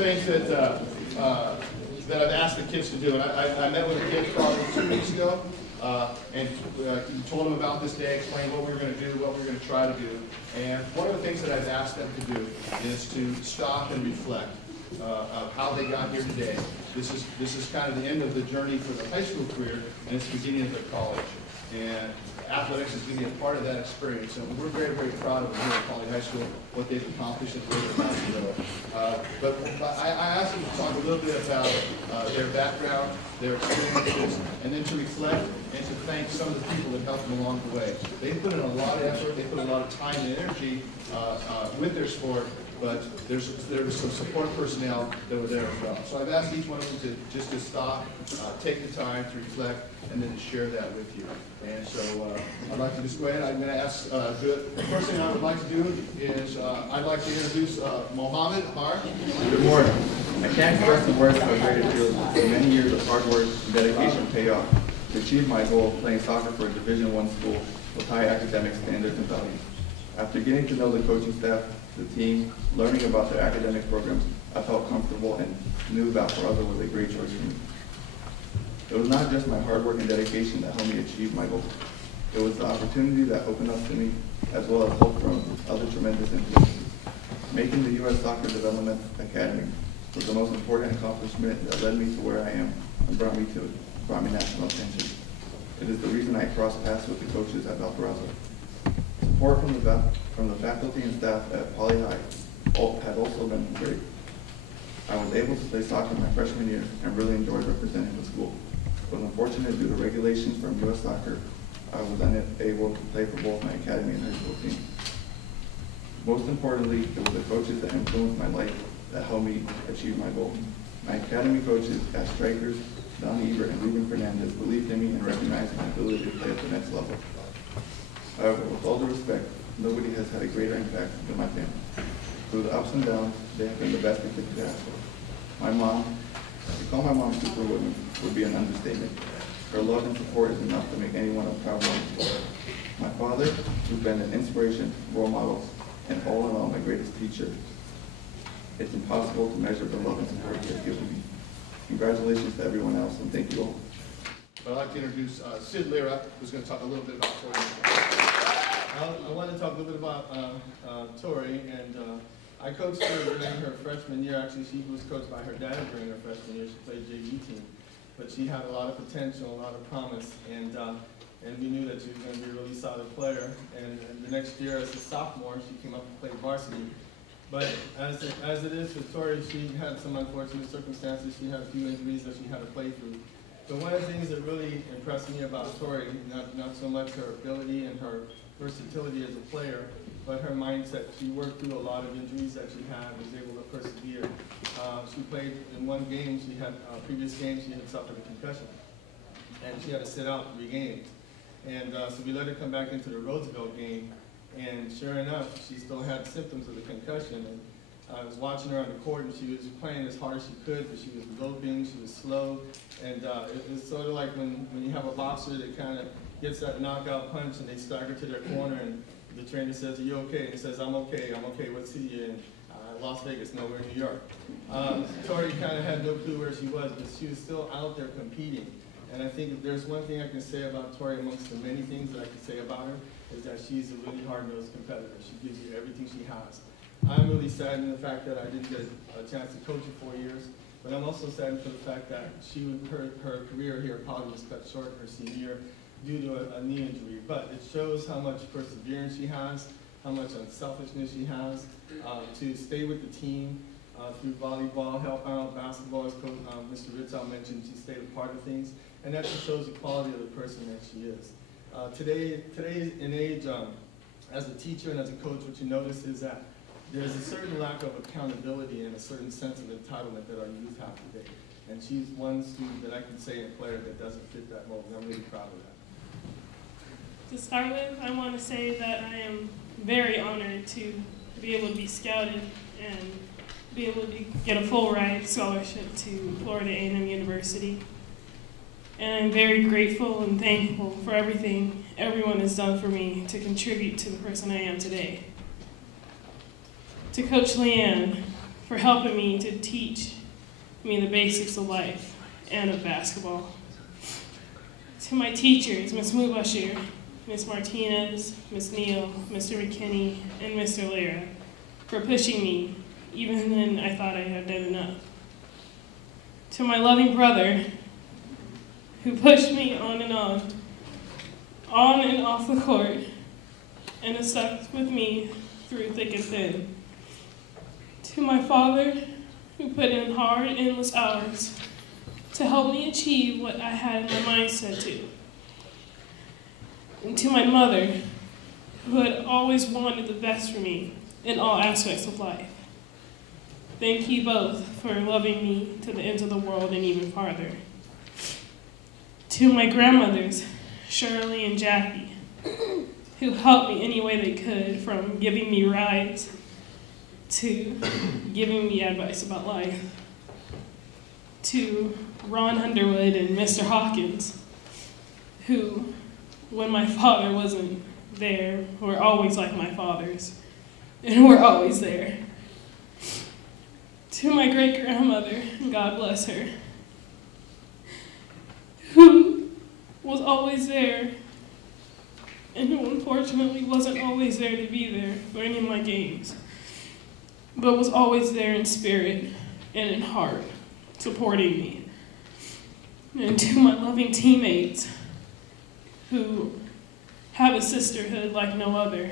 things that I've asked the kids to do, and I met with the kids probably 2 weeks ago, and told them about this day, explained what we were going to do, what we were going to try to do. And one of the things that I've asked them to do is to stop and reflect of how they got here today. This is kind of the end of the journey for the high school career, and it's the beginning of their college. And athletics is going to be a part of that experience. And we're very, very proud of them here at Poly High School, what they've accomplished at the level. But I asked them to talk a little bit about their background, their experiences, and then to reflect and to thank some of the people that helped them along the way. They put in a lot of effort, they put a lot of time and energy with their sport, but there was some support personnel that were there as well. So I've asked each one of them to just to stop, take the time to reflect, and then to share that with you. And so I'd like to just go ahead. I'm going to ask, the first thing I would like to do is I'd like to introduce Mohamad Harb. Good morning. I can't express the words how great it feels to see many years of hard work and dedication pay off to achieve my goal of playing soccer for a Division I school with high academic standards and values. After getting to know the coaching staff, the team, learning about their academic programs, I felt comfortable and knew that Barza was a great choice for me. It was not just my hard work and dedication that helped me achieve my goal. It was the opportunity that opened up to me, as well as hope from other tremendous influences. Making the U.S. Soccer Development Academy was the most important accomplishment that led me to where I am and brought me national attention. It is the reason I crossed paths with the coaches at Barza. Support from the faculty and staff at Poly High had also been great. I was able to play soccer my freshman year and really enjoyed representing the school. But unfortunately, due to regulations from U.S. Soccer, I was unable to play for both my academy and high school teams. Most importantly, it was the coaches that influenced my life that helped me achieve my goal. My academy coaches as strikers, Donnie Ibarra and Ruben Fernandez, believed in me and recognized my ability to play at the next level. However, with all due respect, nobody has had a greater impact than my family. Through the ups and downs, they have been the best they could ask for. My mom, to call my mom superwoman would be an understatement. Her love and support is enough to make anyone a proud woman. My father, who's been an inspiration, role model, and all in all my greatest teacher. It's impossible to measure the love and support he has given me. Congratulations to everyone else, and thank you all. I'd like to introduce Llera, who's going to talk a little bit about Tory. I want to talk a little bit about Tory, and I coached her during her freshman year. Actually, she was coached by her dad during her freshman year. She played JV team, but she had a lot of potential, a lot of promise, and we knew that she was going to be a really solid player. And the next year, as a sophomore, she came up and played varsity. But as it is with Tory, she had some unfortunate circumstances. She had a few injuries that she had to play through. So one of the things that really impressed me about Tory, not so much her ability and her versatility as a player, but her mindset. She worked through a lot of injuries that she had, was able to persevere. She played in one game, she had, previous game, she had suffered a concussion. And she had to sit out 3 games. And so we let her come back into the Roosevelt game, and sure enough, she still had symptoms of the concussion. And I was watching her on the court, and she was playing as hard as she could, but she was loping, she was slow. And it was sort of like when you have a boxer that kind of gets that knockout punch and they stagger to their corner, and the trainer says, "Are you okay?" And he says, I'm okay. What city you in? Las Vegas, nowhere in New York. Tory kind of had no clue where she was, but she was still out there competing. And I think if there's one thing I can say about Tory, amongst the many things that I can say about her, is that she's a really hard-nosed competitor. She gives you everything she has. I'm really saddened in the fact that I didn't get a chance to coach for 4 years, but I'm also saddened for the fact that her career here probably was cut short her senior year due to a knee injury. But it shows how much perseverance she has, how much unselfishness she has to stay with the team through volleyball, help out, basketball, as Coach, Mr. Ritzau mentioned, she stayed a part of things, and that just shows the quality of the person that she is. Today in age, as a teacher and as a coach, what you notice is that there's a certain lack of accountability and a certain sense of entitlement that our youth have today. And she's one student that I can say and player that doesn't fit that mold, and I'm really proud of that. To start with, I want to say that I am very honored to be able to be scouted and be able to get a full ride scholarship to Florida A&M University. And I'm very grateful and thankful for everything everyone has done for me to contribute to the person I am today. To Coach Leanne, for helping me to teach me the basics of life and of basketball. To my teachers, Ms. Mubashir, Ms. Martinez, Ms. Neal, Mr. McKinney, and Mr. Llera, for pushing me, even when I thought I had done enough. To my loving brother, who pushed me on and off the court, and has stuck with me through thick and thin. To my father, who put in hard, endless hours to help me achieve what I had my mind set to. And to my mother, who had always wanted the best for me in all aspects of life. Thank you both for loving me to the ends of the world and even farther. To my grandmothers, Shirley and Jackie, who helped me any way they could, from giving me rides to giving me advice about life. To Ron Underwood and Mr. Hawkins, who, when my father wasn't there, were always like my fathers, and were always there. To my great-grandmother, God bless her, who was always there, and who unfortunately wasn't always there to be there for any of my games, but was always there in spirit and in heart, supporting me. And to my loving teammates, who have a sisterhood like no other,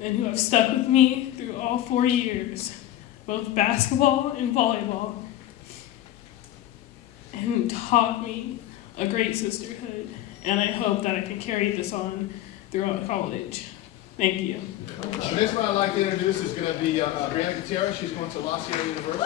and who have stuck with me through all 4 years, both basketball and volleyball, and taught me a great sisterhood. And I hope that I can carry this on throughout college. Thank you. The next one I'd like to introduce is going to be Brianna Gutierrez. She's going to La Sierra University.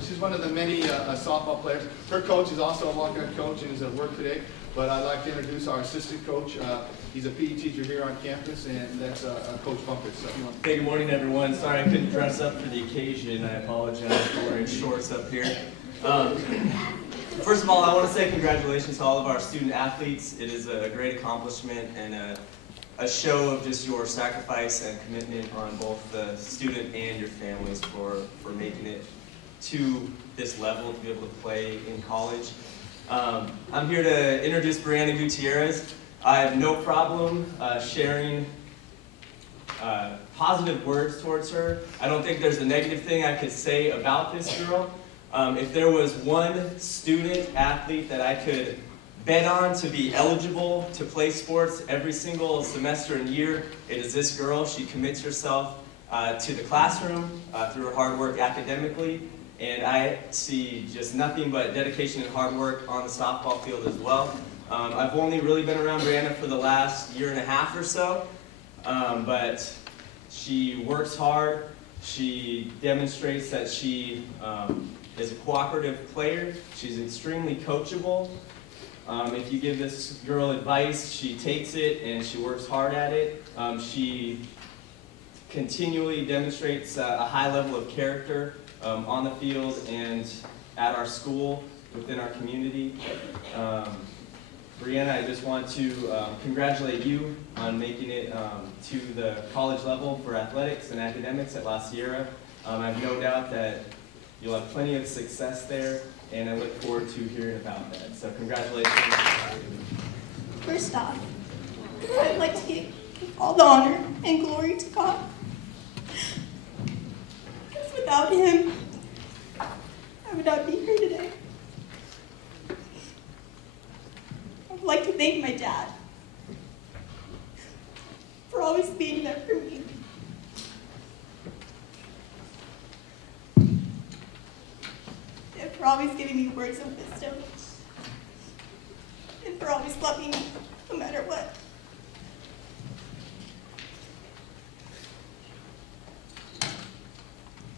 She's one of the many softball players. Her coach is also a walk-on coach and is at work today. But I'd like to introduce our assistant coach. He's a PE teacher here on campus, and that's Coach Bumpus. So hey, good morning, everyone. Sorry I couldn't dress up for the occasion. I apologize for wearing shorts up here. First of all, I want to say congratulations to all of our student athletes. It is a great accomplishment and a show of just your sacrifice and commitment on both the student and your families for making it to this level to be able to play in college. I'm here to introduce Brianna Gutierrez. I have no problem sharing positive words towards her. I don't think there's a negative thing I could say about this girl. If there was one student athlete that I could bet on to be eligible to play sports every single semester and year, it is this girl. She commits herself to the classroom through her hard work academically, and I see just nothing but dedication and hard work on the softball field as well. I've only really been around Brianna for the last 1.5 years or so, but she works hard. She demonstrates that she is a cooperative player. She's extremely coachable. If you give this girl advice, she takes it and she works hard at it. She continually demonstrates a high level of character on the field and at our school, within our community. Brianna, I just want to congratulate you on making it to the college level for athletics and academics at La Sierra. I have no doubt that you'll have plenty of success there, and I look forward to hearing about that. So congratulations. First off, I'd like to give all the honor and glory to God. Because without Him, I would not be here today. I would like to thank my dad for always being there for me. And for always giving me words of wisdom. And for always loving me, no matter what.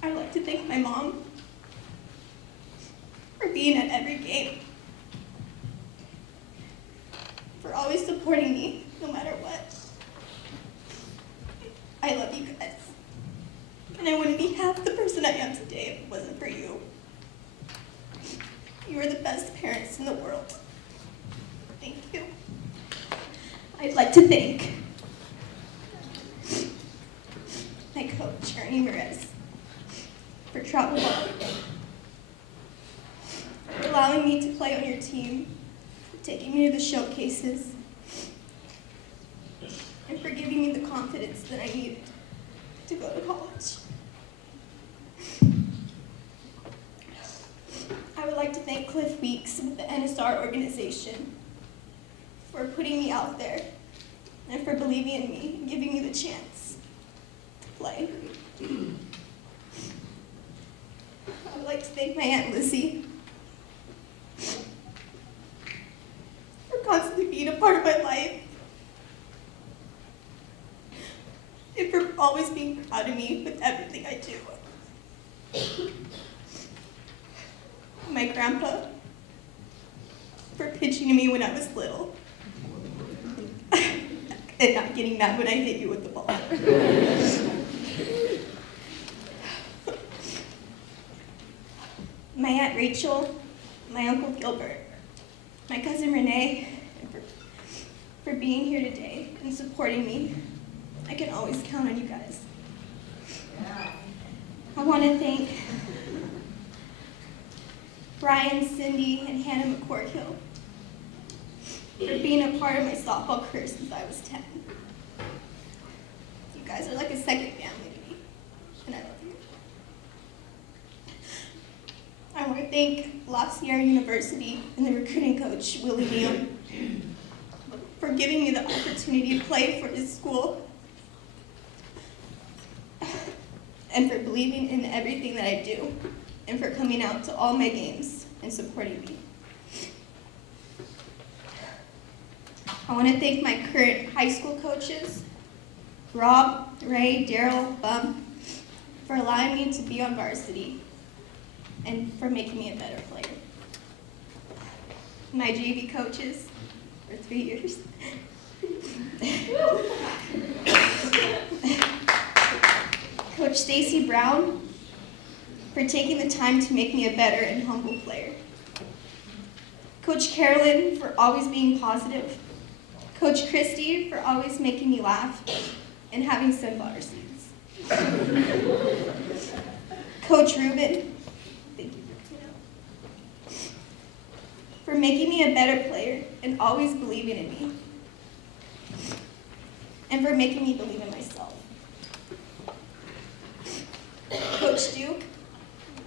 I'd like to thank my mom for being at every game. For always supporting me, no matter what. I love you guys. And I wouldn't be half the person I am today if it wasn't for you. You are the best parents in the world. Thank you. I'd like to thank my coach, Llera, for travel ball, for allowing me to play on your team, for taking me to the showcases, and for giving me the confidence that I needed to go to college. I would like to thank Cliff Weeks with the NSR organization for putting me out there and for believing in me and giving me the chance to play. I would like to thank my Aunt Lizzie for constantly being a part of my life and for always being proud of me with everything I do. My grandpa for pitching to me when I was little and not getting mad when I hit you with the ball. My Aunt Rachel, my Uncle Gilbert, my cousin Renee, for being here today and supporting me. I can always count on you guys. I want to thank Brian, Cindy, and Hannah McCorkill for being a part of my softball career since I was 10. You guys are like a second family to me, and I love you. I want to thank Llera University and the recruiting coach, Willie Neal, for giving me the opportunity to play for his school and for believing in everything that I do, and for coming out to all my games and supporting me. I want to thank my current high school coaches, Rob, Ray, Daryl, Bump, for allowing me to be on varsity and for making me a better player. My JV coaches for 3 years. Coach Stacy Brown, for taking the time to make me a better and humble player. Coach Carolyn, for always being positive. Coach Christy, for always making me laugh and having sunflower seeds. Coach Ruben, thank you for making me a better player and always believing in me. And for making me believe in myself. Coach Duke,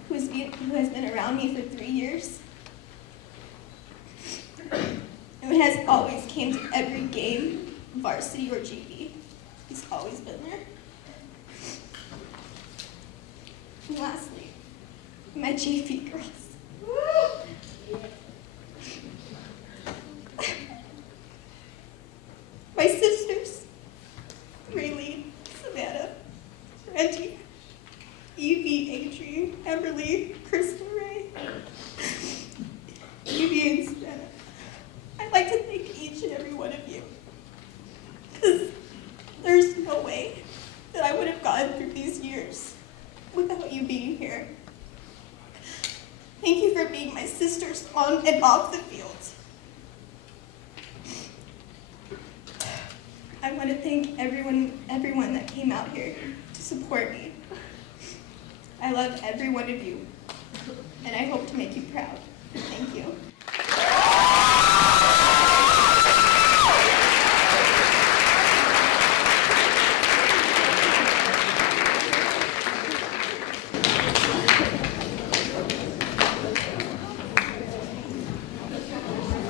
who has been around me for 3 years, and has always came to every game, varsity or JV. He's always been there. And lastly, my JV girls. My sisters, Rayleigh, Savannah, Reggie, Evie, Adrian, Everly, Krista Ray, Evie and Savannah. I'd like to thank each and every one of you, because there's no way that I would have gotten through these years without you being here. Thank you for being my sisters on and off the field. I want to thank everyone that came out here to support me. I love every one of you, and I hope to make you proud. Thank you.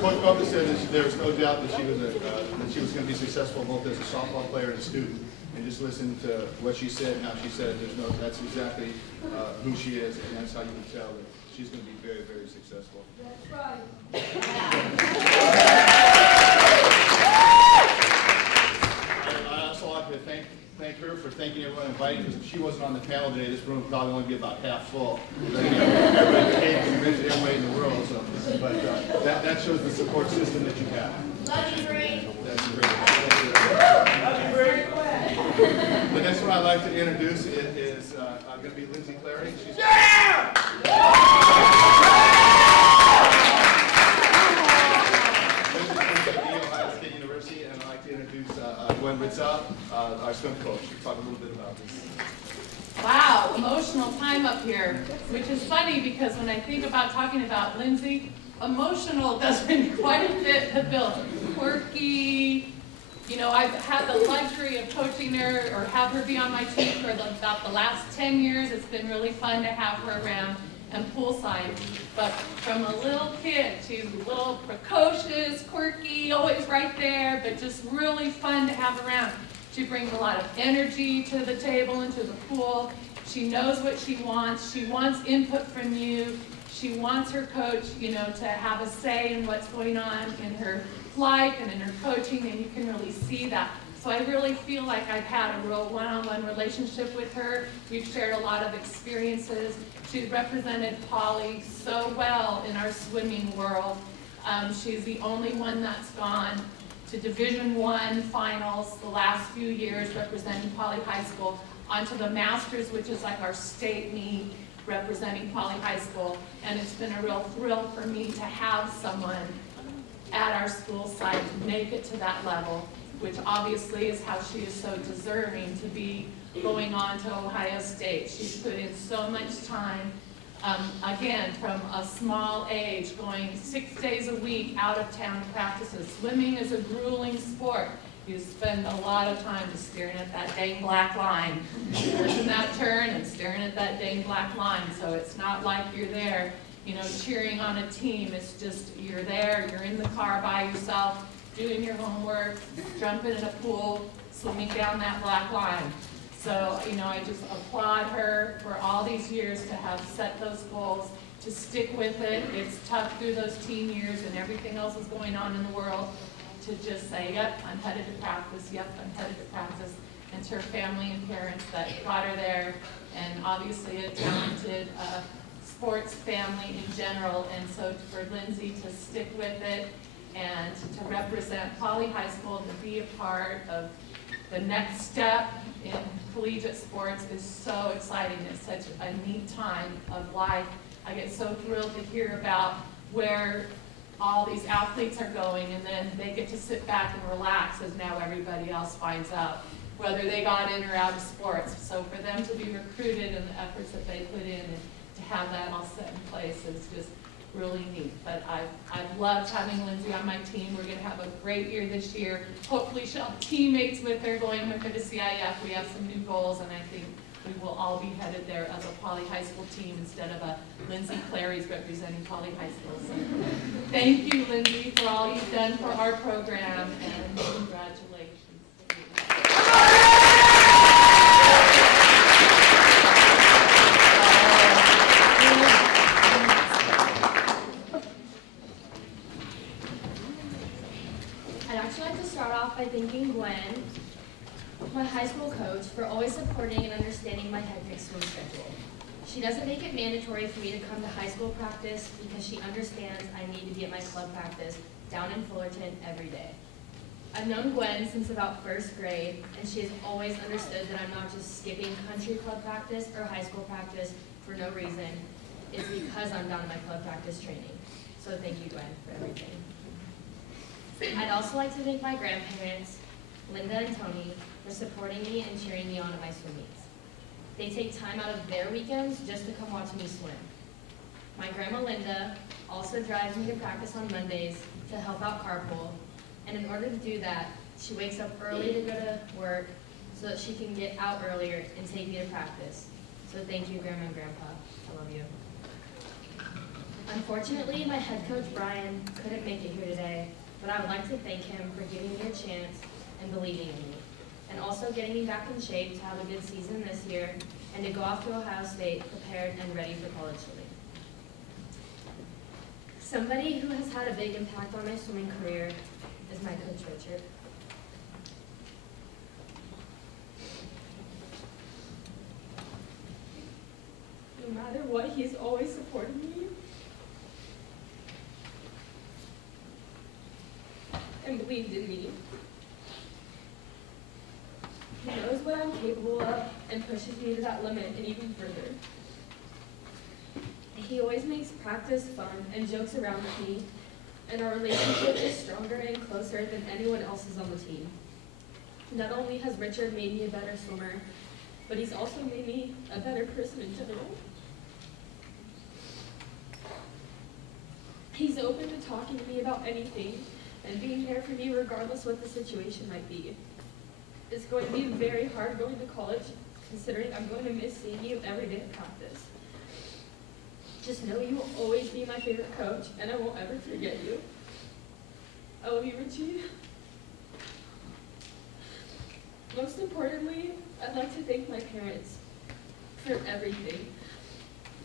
Coach Bumpus said that there was no doubt that she was going to be successful both as a softball player and a student. And just listen to what she said and how she said it. That's exactly who she is, and that's how you can tell that she's going to be very, very successful. That's right. I also like to thank her for thanking everyone invited, because if she wasn't on the panel today, this room would probably only be about half full. Everybody came to mention everybody in the world, so, but that shows the support system that you have. Love you, Bree. That's great. Love you, Bree. The next one I'd like to introduce is going to be Lindsey Clary. She's the Ohio State University, and I'd like to introduce Ritzau, our swim coach. She'll talk a little bit about this. Wow, emotional time up here, which is funny because when I think about talking about Lindsey, emotional doesn't quite fit the bill. Quirky, you know, I've had the luxury of coaching her or have her be on my team for about the last 10 years. It's been really fun to have her around and poolside. But from a little kid, she's a little precocious, quirky, always right there, but just really fun to have around. She brings a lot of energy to the table and to the pool. She knows what she wants. She wants input from you. She wants her coach, you know, to have a say in what's going on in her life and in her coaching, and you can really see that. So I really feel like I've had a real one-on-one relationship with her. We've shared a lot of experiences. She's represented Polly so well in our swimming world. She's the only one that's gone to Division I finals the last few years, representing Poly High School, onto the Masters, which is like our state meet, representing Poly High School. And it's been a real thrill for me to have someone at our school site to make it to that level, which obviously is how she is so deserving to be going on to Ohio State. She's put in so much time. Again, from a small age, going 6 days a week out of town practices. Swimming is a grueling sport. You spend a lot of time just staring at that dang black line. Pushing that turn and staring at that dang black line. So it's not like you're there, you know, cheering on a team. It's just you're there, you're in the car by yourself, doing your homework, jumping in a pool, swimming down that black line. So, you know, I just applaud her for all these years to have set those goals, to stick with it. It's tough through those teen years and everything else is going on in the world, to just say, yep, I'm headed to practice, yep, I'm headed to practice. And to her family and parents that got her there, and obviously a talented sports family in general. And so for Lindsey to stick with it and to represent Poly High School, to be a part of the next step in collegiate sports is so exciting. It's such a neat time of life. I get so thrilled to hear about where all these athletes are going, and then they get to sit back and relax as now everybody else finds out whether they got in or out of sports. So for them to be recruited and the efforts that they put in and to have that all set in place is just really neat. But I've loved having Lindsey on my team. We're going to have a great year this year. Hopefully she'll have teammates with her, going with her to CIF. We have some new goals, and I think we will all be headed there as a Poly High School team instead of a Lindsey Clary's representing Poly High School. So thank you, Lindsey, for all you've done for our program, and congratulations. I'd actually like to start off by thanking Gwen, my high school coach, for always supporting and understanding my hectic swim schedule. She doesn't make it mandatory for me to come to high school practice because she understands I need to be at my club practice down in Fullerton every day. I've known Gwen since about first grade, and she has always understood that I'm not just skipping country club practice or high school practice for no reason. It's because I'm down at my club practice training. So thank you, Gwen, for everything. I'd also like to thank my grandparents, Linda and Tony, for supporting me and cheering me on at my swim meets. They take time out of their weekends just to come watch me swim. My grandma Linda also drives me to practice on Mondays to help out carpool, and in order to do that, she wakes up early to go to work so that she can get out earlier and take me to practice. So thank you, Grandma and Grandpa. I love you. Unfortunately, my head coach, Brian, couldn't make it here today, but I would like to thank him for giving me a chance and believing in me, and also getting me back in shape to have a good season this year and to go off to Ohio State prepared and ready for college swimming. Somebody who has had a big impact on my swimming career is my coach, Richard. No matter what, he's always supported me and believed in me. He knows what I'm capable of and pushes me to that limit and even further. He always makes practice fun and jokes around with me, and our relationship is stronger and closer than anyone else's on the team. Not only has Richard made me a better swimmer, but he's also made me a better person in general. He's open to talking to me about anything and being there for me regardless what the situation might be. It's going to be very hard going to college, considering I'm going to miss seeing you every day at practice. Just know you will always be my favorite coach, and I won't ever forget you. I love you, Richie. Most importantly, I'd like to thank my parents for everything.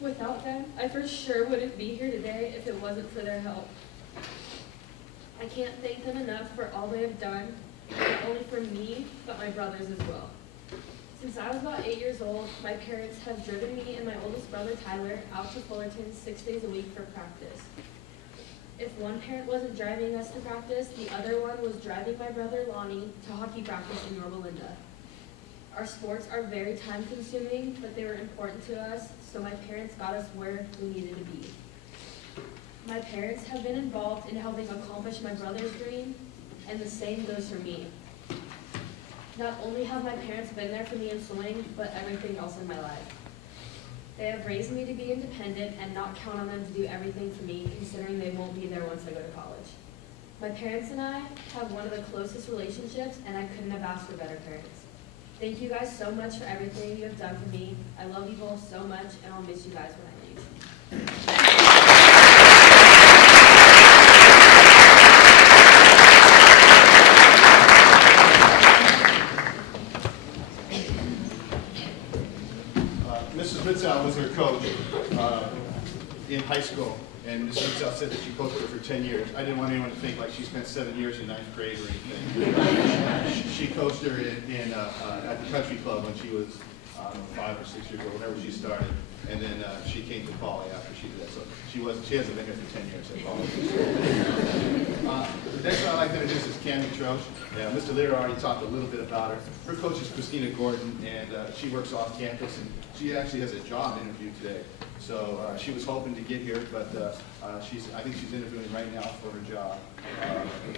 Without them, I for sure wouldn't be here today if it wasn't for their help. I can't thank them enough for all they have done, not only for me, but my brothers as well. Since I was about 8 years old, my parents have driven me and my oldest brother, Tyler, out to Fullerton 6 days a week for practice. If one parent wasn't driving us to practice, the other one was driving my brother, Lonnie, to hockey practice in Yorba Linda. Our sports are very time-consuming, but they were important to us, so my parents got us where we needed to be. My parents have been involved in helping accomplish my brother's dream, and the same goes for me. Not only have my parents been there for me in swimming, but everything else in my life. They have raised me to be independent and not count on them to do everything for me, considering they won't be there once I go to college. My parents and I have one of the closest relationships, and I couldn't have asked for better parents. Thank you guys so much for everything you have done for me. I love you both so much, and I'll miss you guys when I leave. Mrs. Ritzau was her coach in high school, and Mrs. Ritzau said that she coached her for 10 years. I didn't want anyone to think like she spent 7 years in 9th grade or anything. She coached her at the country club when she was 5 or 6 years old, whenever she started, and then she came to Poly after she did that. So she hasn't been here for 10 years at Poly. The next one I'd like to introduce is Troesh. Yeah, Mr. Llera already talked a little bit about her. Her coach is Christina Gordon, and she works off campus, and she actually has a job interview today. So she was hoping to get here, but I think she's interviewing right now for her job.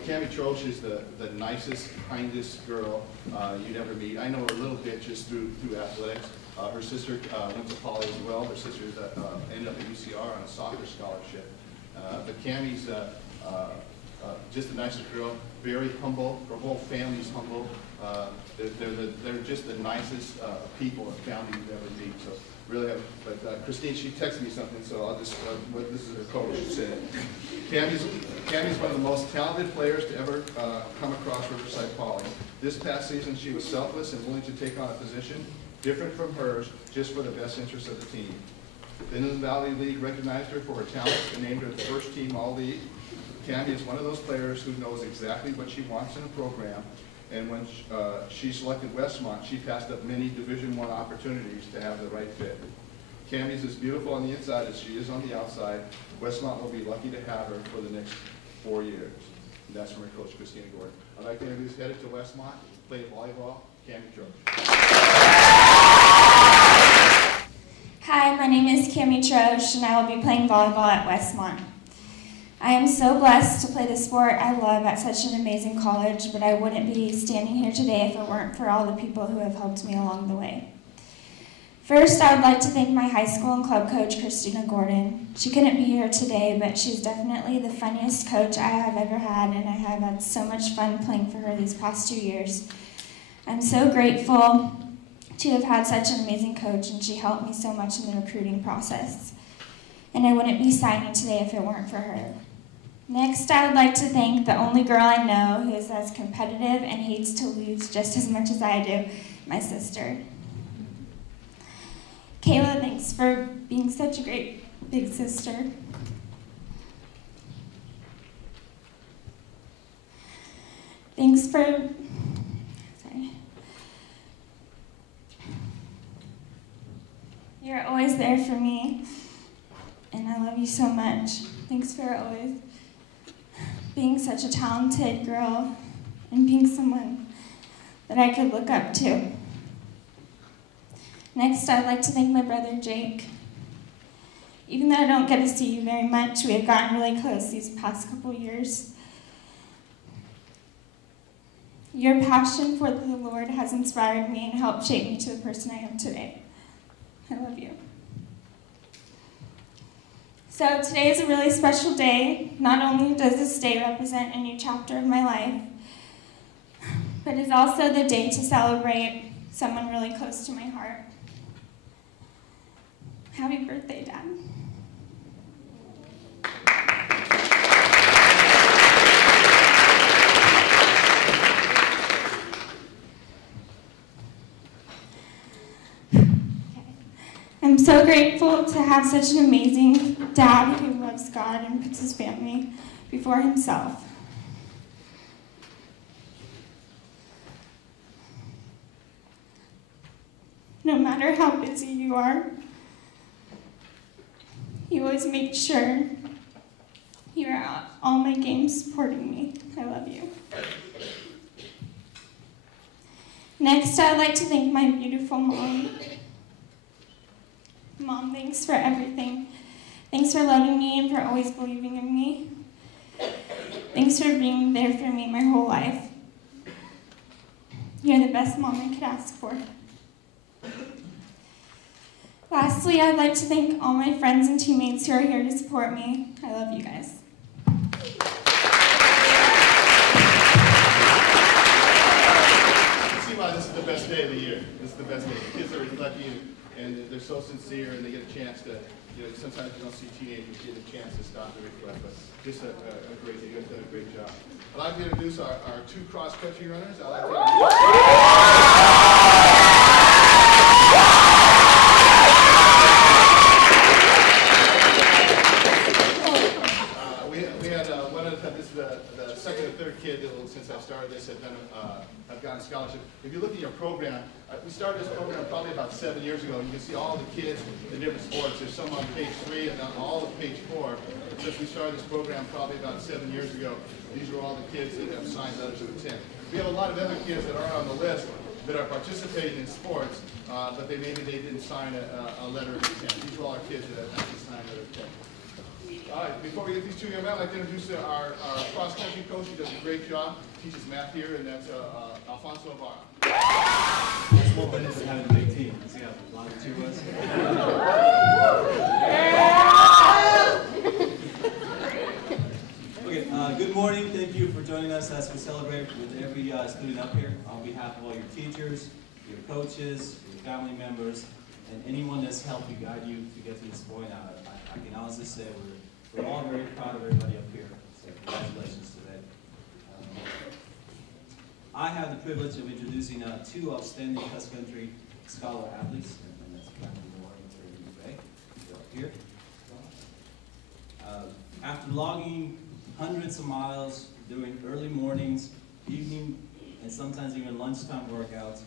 Troesh is the nicest, kindest girl you'd ever meet. I know her a little bit just through athletics. Her sister went to Poly as well. Her sister ended up at UCR on a soccer scholarship. But Cammie's just the nicest girl, very humble. Her whole family's humble. They're just the nicest people and family you'd ever meet. So really have, but Christine, she texted me something, so I'll just, this is her coach, she said, Cammie's one of the most talented players to ever come across RIverside Poly. This past season, she was selfless and willing to take on a position different from hers, just for the best interest of the team. The Inland Valley League recognized her for her talents and named her the first team All-League. Cammie is one of those players who knows exactly what she wants in a program, and when she selected Westmont, she passed up many Division I opportunities to have the right fit. Cammie's as beautiful on the inside as she is on the outside. Westmont will be lucky to have her for the next 4 years. And that's from her coach, Christina Gordon. I'd like to introduce headed to Westmont, played volleyball, Cammie Troesh. Hi, my name is Cammie Troesh, and I will be playing volleyball at Westmont. I am so blessed to play the sport I love at such an amazing college, but I wouldn't be standing here today if it weren't for all the people who have helped me along the way. First, I would like to thank my high school and club coach, Christina Gordon. She couldn't be here today, but she's definitely the funniest coach I have ever had, and I have had so much fun playing for her these past 2 years. I'm so grateful to have had such an amazing coach, and she helped me so much in the recruiting process. And I wouldn't be signing today if it weren't for her. Next, I would like to thank the only girl I know who is as competitive and hates to lose just as much as I do, my sister. Kayla, thanks for being such a great big sister. Thanks for, sorry. You're always there for me, and I love you so much. Thanks for always being such a talented girl and being someone that I could look up to. Next, I'd like to thank my brother, Jake. Even though I don't get to see you very much, we have gotten really close these past couple years. Your passion for the Lord has inspired me and helped shape me to the person I am today. I love you. So today is a really special day. Not only does this day represent a new chapter of my life, but it's also the day to celebrate someone really close to my heart. Happy birthday, Dad. I'm so grateful to have such an amazing dad who loves God and puts his family before himself. No matter how busy you are, he always makes sure you're at all my games supporting me. I love you. Next, I'd like to thank my beautiful mom. Mom, thanks for everything. Thanks for loving me and for always believing in me. Thanks for being there for me my whole life. You're the best mom I could ask for. Lastly, I'd like to thank all my friends and teammates who are here to support me. I love you guys. See why this is the best day of the year. This is the best day. The kids are lucky and they're so sincere, and they get a chance to, sometimes you don't see teenagers get a chance to stop and reflect, but just a great day. You guys done a great job. I'd like to introduce our two cross-country runners. I'd like to we had one of the second and third kid that, since I started this, have gotten a scholarship. If you look at your program, we started this program probably about 7 years ago. You can see all the kids in different sports. There's some on page 3 and all of page 4. Since we started this program probably about 7 years ago, these are all the kids that have signed letters of intent. We have a lot of other kids that are on the list that are participating in sports, but maybe they didn't sign a letter of intent. These are all our kids that have actually signed a letter of intent. All right, before we get these two young men, I'd like to introduce our cross-country coach. He does a great job, teaches math here, and that's Alfonso Ibarra. It's more than having a big team. See how long the two was? Okay, good morning. Thank you for joining us as we celebrate with every student up here. On behalf of all your teachers, your coaches, your family members, and anyone that's helped you, guide you to get to this point, I can honestly say we're all very proud of everybody up here. So congratulations today. I have the privilege of introducing two outstanding cross-country scholar athletes, and that's Brianna Gutierrez up here. After logging hundreds of miles during early mornings, evening, and sometimes even lunchtime workouts,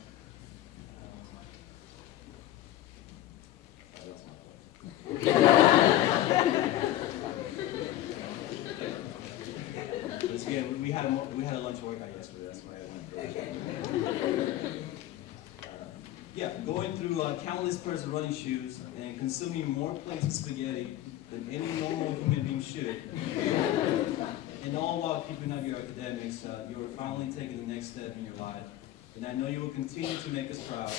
we had a lunch workout yesterday. That's why I went early. Going through countless pairs of running shoes and consuming more plates of spaghetti than any normal human being should, and all while keeping up your academics, you are finally taking the next step in your life, and I know you will continue to make us proud.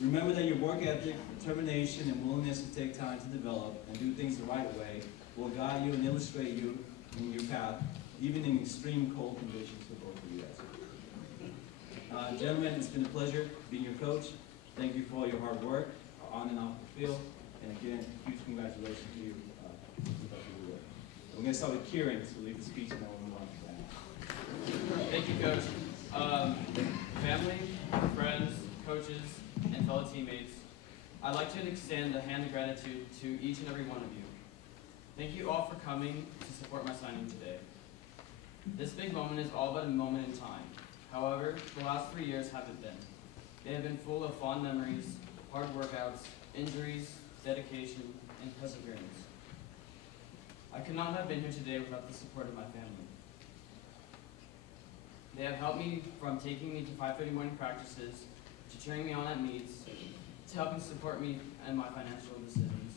Remember that your work ethic, determination, and willingness to take time to develop and do things the right way will guide you and illustrate you in your path, even in extreme cold conditions for both of you guys. Gentlemen, it's been a pleasure being your coach. Thank you for all your hard work on and off the field. And again, huge congratulations to you. We're going to start with Kieran to lead the speech, and then we'll move on to that. Thank you, Coach. Family, friends, coaches, and fellow teammates, I'd like to extend a hand of gratitude to each and every one of you. Thank you all for coming to support my signing today. This big moment is all but a moment in time. However, the last 3 years haven't been. They have been full of fond memories, hard workouts, injuries, dedication, and perseverance. I could not have been here today without the support of my family. They have helped me from taking me to 5:30 morning practices, to cheering me on at meets, to helping support me in my financial decisions.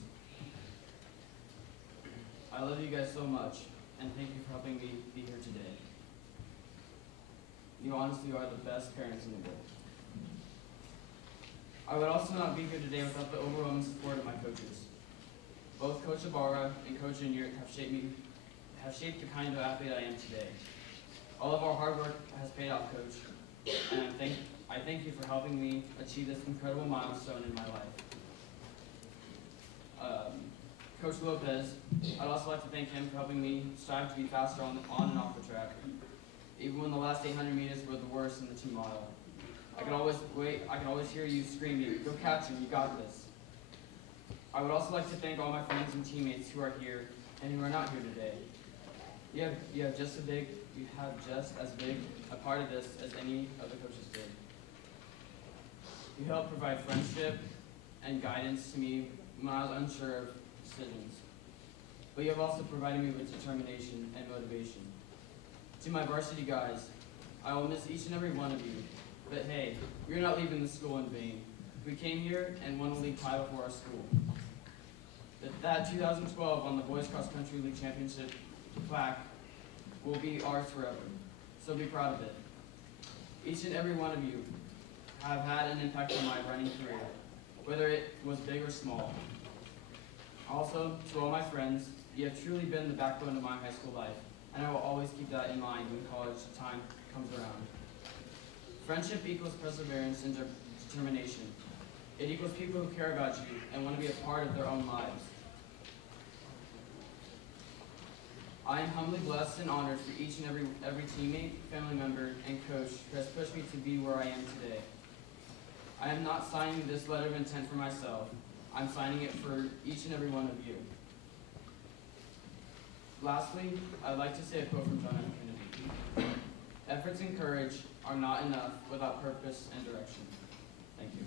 I love you guys so much, and thank you for helping me be here today. You honestly are the best parents in the world. I would also not be here today without the overwhelming support of my coaches. Both Coach Ibarra and Coach Junior have shaped the kind of athlete I am today. All of our hard work has paid off, Coach, and I thank you for helping me achieve this incredible milestone in my life. Coach Lopez, I'd also like to thank him for helping me strive to be faster on and off the track, even when the last 800 meters were the worst in the 2-mile. I could always hear you screaming, "Go Captain, you got this." I would also like to thank all my friends and teammates who are here and who are not here today. You have just as big a part of this as any of the coaches did. You helped provide friendship and guidance to me when I was unsure of decisions. But you have also provided me with determination and motivation. To my varsity guys, I will miss each and every one of you. But hey, we're not leaving the school in vain. We came here and won a league title for our school. That 2012 on the Boys Cross Country League Championship plaque will be ours forever. So be proud of it. Each and every one of you have had an impact on my running career, whether it was big or small. Also, to all my friends, you have truly been the backbone of my high school life, and I will always keep that in mind when college time comes around. Friendship equals perseverance and determination. It equals people who care about you and want to be a part of their own lives. I am humbly blessed and honored for each and every teammate, family member, and coach who has pushed me to be where I am today. I am not signing this letter of intent for myself. I'm signing it for each and every one of you. Lastly, I'd like to say a quote from John F. Kennedy. Efforts and courage are not enough without purpose and direction. Thank you.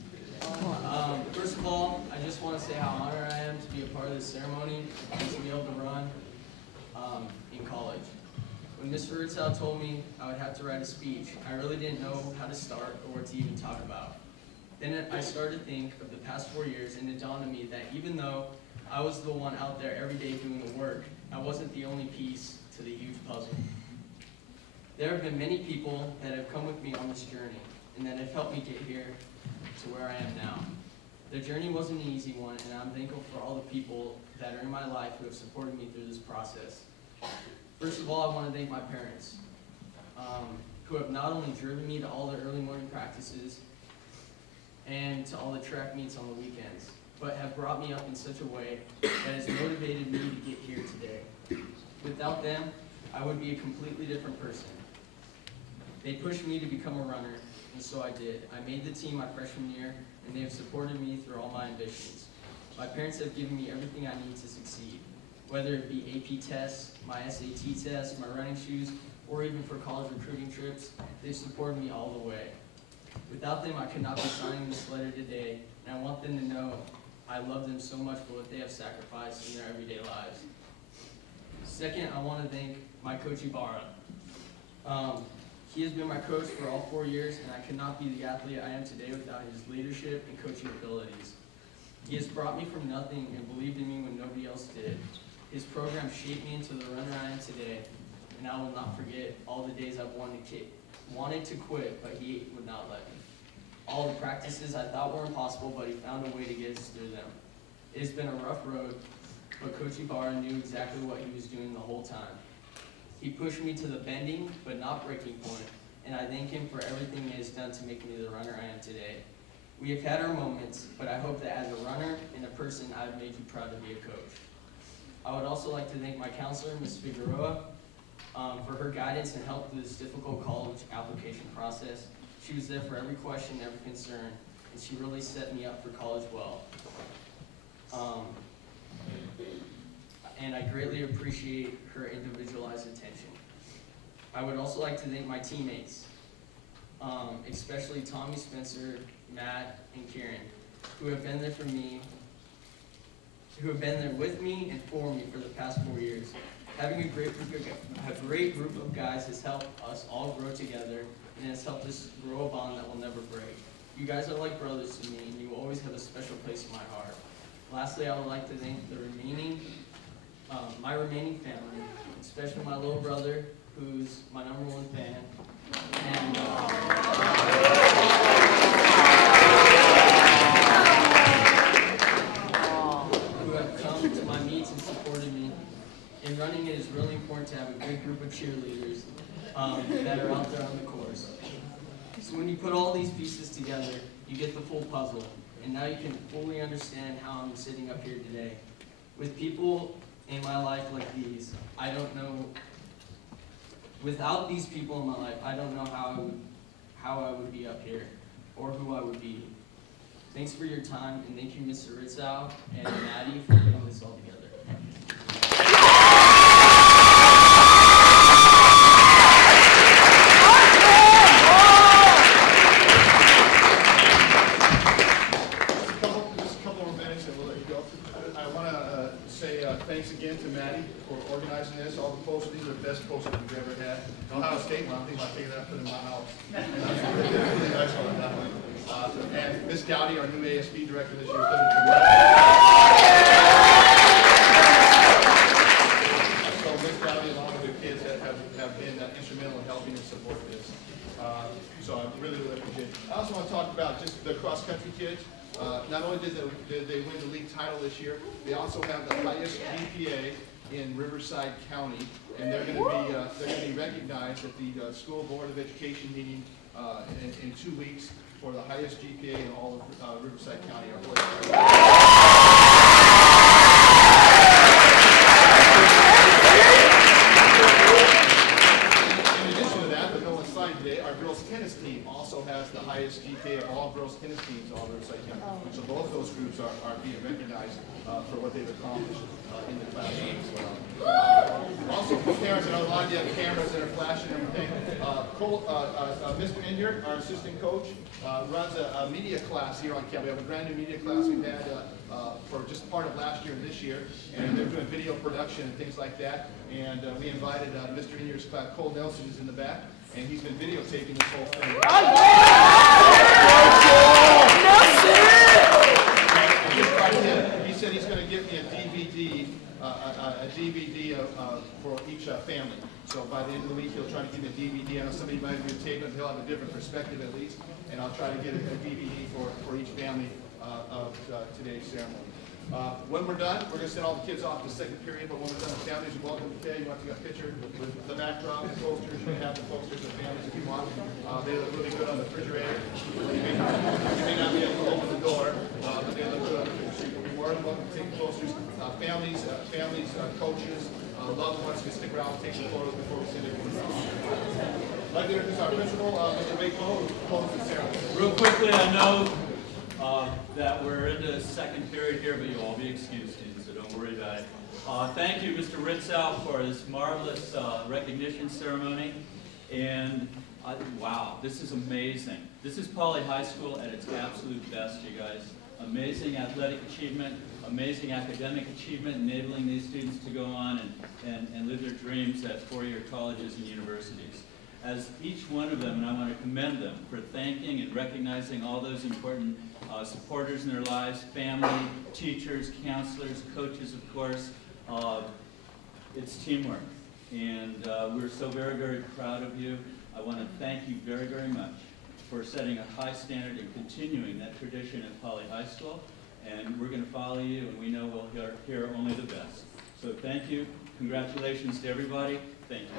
First of all, I just want to say how honored I am to be a part of this ceremony and to be able to run in college. When Mr. Ritzau told me I would have to write a speech, I really didn't know how to start or what to even talk about. Then I started to think of the past 4 years, and it dawned on me that even though I was the one out there every day doing the work, I wasn't the only piece to the huge puzzle. There have been many people that have come with me on this journey, and that have helped me get here to where I am now. The journey wasn't an easy one, and I'm thankful for all the people that are in my life who have supported me through this process. First of all, I want to thank my parents, who have not only driven me to all the early morning practices and to all the track meets on the weekends, but have brought me up in such a way that has motivated me to get here today. Without them, I would be a completely different person. They pushed me to become a runner, and so I did. I made the team my freshman year, and they have supported me through all my ambitions. My parents have given me everything I need to succeed, whether it be AP tests, my SAT tests, my running shoes, or even for college recruiting trips. They've supported me all the way. Without them, I could not be signing this letter today, and I want them to know I love them so much for what they have sacrificed in their everyday lives. Second, I want to thank my coach Ibarra. He has been my coach for all 4 years, and I could not be the athlete I am today without his leadership and coaching abilities. He has brought me from nothing and believed in me when nobody else did. His program shaped me into the runner I am today, and I will not forget all the days I've wanted to quit, but he would not let me. All the practices I thought were impossible, but he found a way to get us through them. It has been a rough road, but Coach Ibarra knew exactly what he was doing the whole time. He pushed me to the bending, but not breaking point, and I thank him for everything he has done to make me the runner I am today. We have had our moments, but I hope that as a runner and a person, I have made you proud to be a coach. I would also like to thank my counselor, Ms. Figueroa, for her guidance and help through this difficult college application process. She was there for every question, every concern, and she really set me up for college well. And I greatly appreciate her individualized attention. I would also like to thank my teammates, especially Tommy, Spencer, Matt, and Kieran, who have been there for me, who have been there with me and for me for the past 4 years. Having a great group of guys has helped us all grow together and has helped us grow a bond that will never break. You guys are like brothers to me, and you always have a special place in my heart. Lastly, I would like to thank my remaining family, especially my little brother, who's my #1 fan, And who have come to my meets and supported me. In running, it is really important to have a good group of cheerleaders that are out there on the course. So when you put all these pieces together, you get the full puzzle. And now you can fully understand how I'm sitting up here today. With people in my life like these, I don't know, without these people in my life, I don't know how I would be up here or who I would be. Thanks for your time, and thank you, Mr. Ritzau and Maddie, for putting this all together. Thanks again to Maddie for organizing this. All the posters, these are the best posters we've ever had. Ohio State one, I think I'll take that and put it in my house. Really nice one, that one. And Miss Dowdy, our new ASB director this year, done a So Miss Dowdy, along with the kids, have been instrumental in helping and support this. So I really, really appreciate it. I also want to talk about just the cross-country kids. Not only did they win the league title this year, they also have the highest GPA in Riverside County, and they're going to be recognized at the School Board of Education meeting in 2 weeks for the highest GPA in all of Riverside County. Today, our girls tennis team also has the highest GPA of all girls tennis teams all over Riverside County. So both those groups are being recognized for what they've accomplished in the classroom as well. Also, for parents, I know a lot of you have cameras that are flashing and everything. Mr. Inyer, our assistant coach, runs a media class here on campus. We have a brand new media class we've had for just part of last year and this year, and they're doing video production and things like that. And we invited Mr. Inyer's class, Cole Nelson is in the back, and he's been videotaping this whole thing. He said he's going to give me a DVD for each family. So by the end of the week, he'll try to give me a DVD. I know somebody might be taping it, he'll have a different perspective at least, and I'll try to get a DVD for each family of today's ceremony. When we're done, we're going to send all the kids off to the second period, but when we're done, the families are welcome to stay. You want to take a picture with the backdrop, the posters. You can have the posters of families if you want. They look really good on the refrigerator. You may not be able to open the door, but they look good on the refrigerator. You'll be more than welcome to take the posters. Families, coaches, loved ones can stick around and take the photos before we send everyone around. I'd like to introduce our principal, Mr. Ritzau, who closes the ceremony. Real quickly, I know that we're in the second period here, but you'll all be excused, so don't worry about it. Thank you, Mr. Ritzau, for this marvelous recognition ceremony. And wow, this is amazing. This is Poly High School at its absolute best, you guys. Amazing athletic achievement, amazing academic achievement, enabling these students to go on and live their dreams at four-year colleges and universities. As each one of them, and I want to commend them for thanking and recognizing all those important supporters in their lives, family, teachers, counselors, coaches, of course. It's teamwork, and we're so very, very proud of you. I want to thank you very, very much for setting a high standard and continuing that tradition at Poly High School, and we're going to follow you, and we know we'll hear only the best. So thank you. Congratulations to everybody. Thank you.